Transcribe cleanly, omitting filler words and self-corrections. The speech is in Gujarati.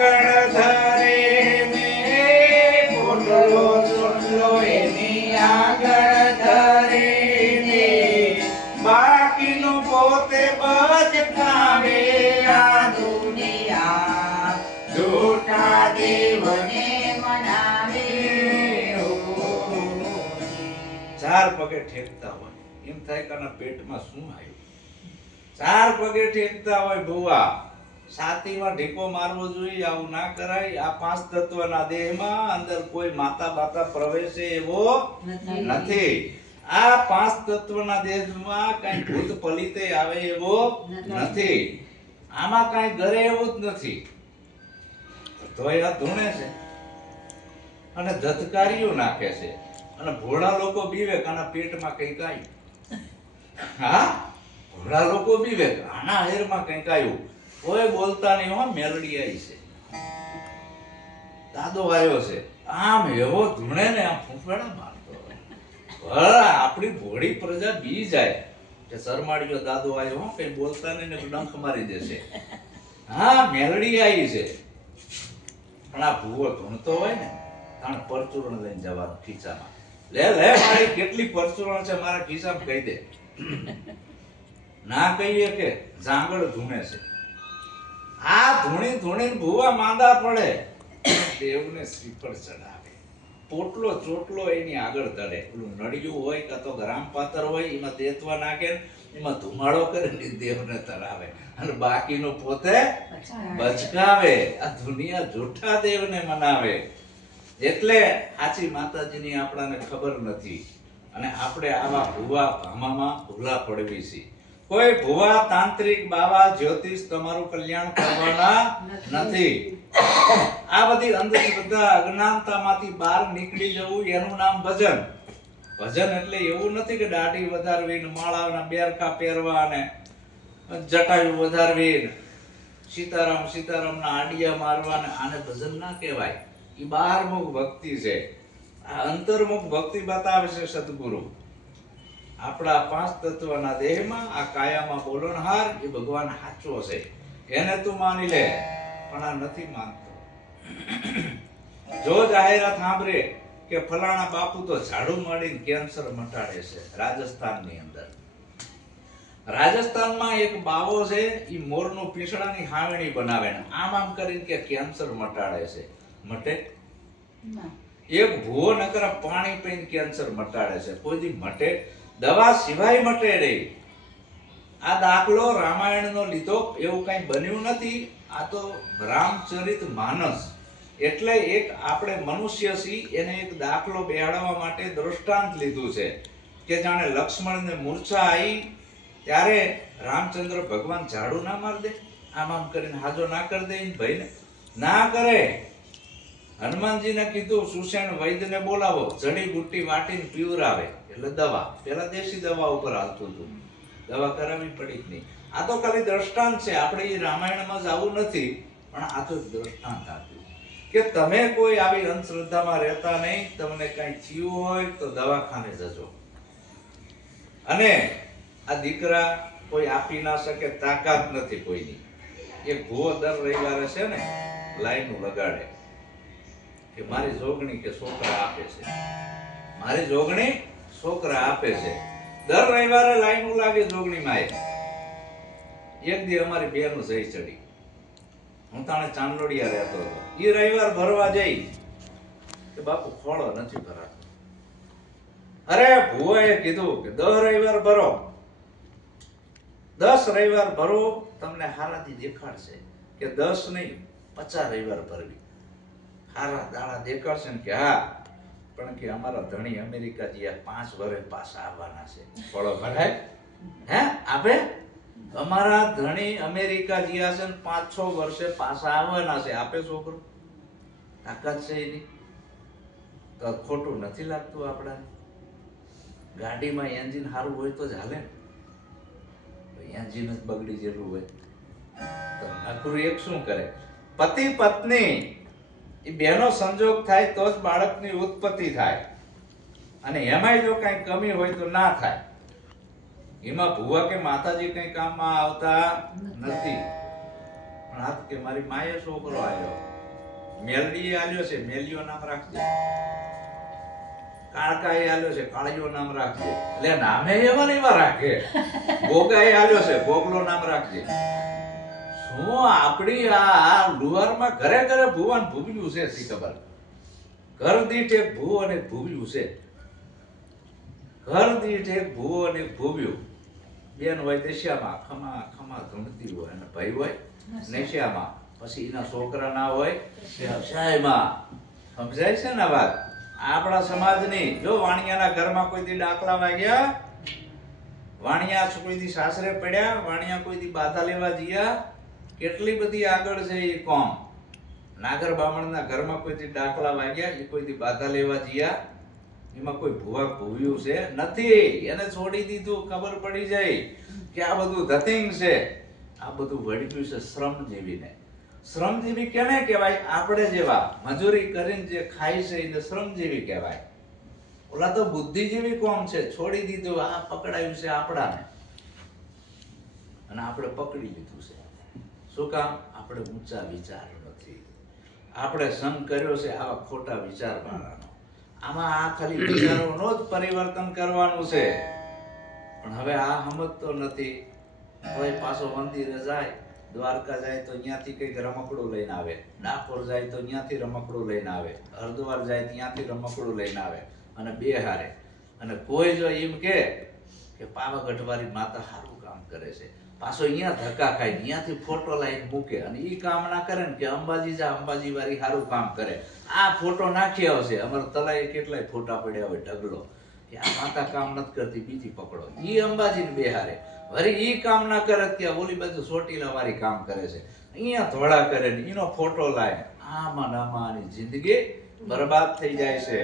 આગળ ધરે ને પોટલો ચોટલો એની આગળ ધરે ને બાકીનું પોતે બચકાવે આ દુનિયા જૂઠા દેવને મનાવે. ચાર પગે ઠેકતા હોય એમ થાય કે આના પેટમાં શું આવ્યું. ચાર પગે ઠેકતા હોય ભુવા છાતીમાં ઢીકો મારવો જોઈએ. આવું ના કરાય. આ પાંચ તત્વના દેહમાં અંદર કોઈ માતા બાતા પ્રવેશે એવો નથી. આ પાંચ તત્વના દેહમાં કઈ ભૂત પલિતે આવે એવો નથી. આમાં કઈ ઘરે એવું જ નથી. તોય આ ધૂણે છે અને ધધકારીઓ નાખે છે અને ભોળા લોકો બીવે કે આના પેટમાં કઈક આવ્યું. હા, ભોળા લોકો બીવે આના હેરમાં કઈક આવ્યું. કોઈ બોલતા નહીં હો. મેલડી આવી છે, દાદો આવ્યો છે, આમ એવો ધૂણે ને આમ ફૂંફાડા મારતો. આપણી ભોળી પ્રજા બી જાય કે શરમાડીયો દાદો આવ્યો હો, કઈ બોલતા નહીં ને ડંખ મારી દેશે. હા, મેલડી આવી છે. પણ આ ભૂવો ધૂણતો હોય ને તાણ પરચુરણ લઈને જવાનું ખીચામાં. લે લે મારી કેટલી પરચુરણ છે મારા ખિસ્સામાં કહી દે. ના કહીએ કે જાંગળ ધૂણે છે. આ ધૂણી ધૂણી ભૂવા માંદા પડે. દેવને શ્રીફળ ચડાવે, પોટલો ચોટલો એની આગળ ધરે. પેલું નડિયું હોય કાં તો ગ્રામ પાતર હોય એમાં દેતવા નાખે, એમાં ધુમાડો કરીને દેવને તરાવે અને બાકીનું પોતે બચકાવે. આ દુનિયા જૂઠા દેવને મનાવે. એટલે સાચી માતાજીની આપણાને ખબર નથી અને આપણે આવા ભુવા ભામામાં ભૂલા પડવી છે. કોઈ ભુવા તાંત્રિક બાવા જ્યોતિષ તમારું કલ્યાણ કરવાના નથી. આ બધી અંધશ્રદ્ધા અજ્ઞાનતામાંથી બહાર નીકળી જવું એનું નામ ભજન. ભજન એટલે એવું નથી કે દાઢી વધારવી, માળાના બેરકા પહેરવા ને જટાયુ વધારવી, સીતારામ સીતારામના આડિયા મારવા ને આને ભજન ના કહેવાય. એ બહારમુખ ભક્તિ છે. આ અંતર્મુખ ભક્તિ બતાવે છે સદગુરુ. આપણા પાંચ તત્વના દેહમાં આ કાયામાં બોલણહાર એ ભગવાન સાચો છે. એને તું માની લે, પણ આ નથી માનતો. જો જાહેરાત સાંભળે કે ફલાણા બાપુ તો ઝાડુ માડીને કેન્સર મટાડે છે. રાજસ્થાનની અંદર, રાજસ્થાનમાં એક બાવો છે, એ મોરનું પીસડાની હાવણી બનાવે ને આમ આમ કરીને કે કેન્સર મટાડે છે. મટે? એક ભૂવો નકર પાણી પીને કેન્સર મટાડે છે. કોઈ દી મટે? દવા સિવાય મટે નહીં. આ દાખલો રામાયણનો લીધો, એવું કઈ બન્યું નથી. આ તો રામચરિત માનસ. એટલે એક આપણે મનુષ્ય છીએ એને એક દાખલો બેહાડવા માટે દ્રષ્ટાંત લીધું છે કે જાણે લક્ષ્મણને મૂર્છા આવી ત્યારે રામચંદ્ર ભગવાન ઝાડુ ના માર દે, આમ આમ કરીને હાજો ના કરી દે ભાઈને? ના કરે. હનુમાનજીને કીધું સુષેણ વૈદ્યને બોલાવો, જડીબુટ્ટી વાટીને પીવરાવે એટલે દવા. પેલા દેશી દવા ઉપર હાલતું હતું, દવા કરાવવી પડી જ નહીં. આ તો ખાલી દ્રષ્ટાંત છે. આપણે એ રામાયણમાં જવું નથી, પણ આ તો દ્રષ્ટાંત આપ્યું કે તમે કોઈ આવી અંધશ્રદ્ધામાં રહેતા નહીં. તમને કઈ થયું હોય તો દવાખાને જજો. અને આ દીકરા કોઈ આપી ના શકે, તાકાત નથી કોઈની. એક ભૂવો દર રવિવારે છે ને લાઈન લગાડે કે મારી જોગણી કે છોકરા આપે છે, મારી જોગણી છોકરા આપે છે. દર રવિવારે લાઈન લાગે જોગણી માં. એક દી અમારી બેનું જઈ ચડી, હું તાણે ચાંદલોડિયા રહેતો હતો. એ રવિવાર ભરવા જઈ કે બાપુ ખોળો નથી ભરાતો. અરે ભુવાએ કીધું કે 10 રવિવાર ભરો, 10 રવિવાર ભરો, તમને હારાથી દેખાડશે. કે 10 નહીં 50 રવિવાર ભરવી, હારા દાડા દેખાડશે ને. કે હા, પણ કે અમારા ધણી અમેરિકા જ્યાં 5 વર્ષ પાછા આવવાના છે. ખોળો ભરાય? હે આપે? અમારા ધણી અમેરિકા જ્યાં છે 5-6 વર્ષે પાછા આવવાના છે. આપે છોકરો? તાકાત છે એની? તો ખોટું નથી લાગતું આપણાને? ગાડીમાં એન્જિન સારું હોય તો જ હાલે ને. એન્જિન જ બગડી જેલું હોય તો નકરું એક શું કરે? પતિ પત્ની એ બેનો સંજોગ થાય તો જ બાળકની ઉત્પત્તિ થાય. અને એમાંય જો કઈ કમી હોય તો ના થાય. એમાં ભુવા કે માતાજી કઈ કામમાં આવતા નથી. પણ આ કે મારી માએ છોકરો આવ્યો, મેલડી આલ્યો છે, મેલિયો નામ રાખજે, કાળકાએ આલ્યો છે, કાળિયો નામ રાખજે. એટલે નામે એવા ને એવા રાખે. ગોગાએ આલ્યો છે, ગોગલો નામ રાખજે. શું આપણી આ લુહારમાં ઘરે ઘરે ભુવન ભૂવ્યું છે, શી ખબર. ઘર દીઠ એક ભૂવો અને ભૂવ્યું છે. ઘર દીઠ એક ભૂવો અને ભૂવ્યું. બેન હોય દશિયામાં ખમા ખમા ધૂણતી હોય, અને ભાઈ હોય નશિયામાં. પછી એના છોકરા ના હોય શાયમાં. સમજાય છે ને વાત? આપણા સમાજની જો વાણિયાના ઘરમાં કોઈ દી ડાકલા વાગ્યા, વાણિયા કોઈ દી સાસરે પડ્યા, વાણિયા કોઈ દી બાધા લેવા ગયા, કેટલી બધી આગળ છે એ કોમ. નાગર બામણના ઘરમાં કોઈ દી ડાકલા વાગ્યા, એ કોઈ દી બાધા લેવા ગયા, એમાં કોઈ ભૂવા ભૂવ્યું છે નથી. એને છોડી દીધું. ખબર પડી જાય કે આ બધું ધતિંગ છે, આ બધું વળગ્યું છે શ્રમજીવીને. શ્રમજીવી કેને કહેવાય? આપણે જેવા મજૂરી કરીને જે ખાય છે એને શ્રમજીવી કહેવાય. ઓલા તો બુદ્ધિજીવી કોમ છે. છોડી દીધું. આ પકડાયું છે આપણાને, અને આપણે પકડી લીધું છે. શું કામ? આપણે ઊંચા વિચાર નથી. આપણે સંગ કર્યો છે આવા ખોટા વિચાર વાળાનો. આમાં આ ખાલી વિચારોનો જ પરિવર્તન કરવાનું છે. પણ હવે આ સમજતો નથી. હવે પાછો મંદિરે જાય, દ્વારકા જાય તો ત્યાંથી કઈક રમકડું લઈને આવે, ડાકોર જાય તો ત્યાંથી રમકડું લઈને આવે, હરદ્વાર જાય ત્યાંથી રમકડું લઈને આવે, અને બે હારે. અને કોઈ જો એમ કે પાવાગઢ વાળી માતા સારું કામ કરે છે, પાછો અહીંયા ધક્કા ખાય, ત્યાંથી ફોટો લાવીને મૂકે, અને ઈ કામ ના કરે ને કે અંબાજી જા, અંબાજી વાળી સારું કામ કરે. આ ફોટો નાખી આવશે. અમારે તલાએ કેટલાય ફોટા પડ્યા હોય ઢગલો, કે આ માતા કામ નથી કરતી, બીજી પકડો. ઈ અંબાજી ને બેહારે. વળી ઈ કામ ના કરે ત્યાં ઓલી બાજુ ચોટીલા વાળી કામ કરે છે, અહીંયા ધોળા કરે ને એનો ફોટો લાવે. આમાં નામાં જિંદગી બરબાદ થઈ જાય છે.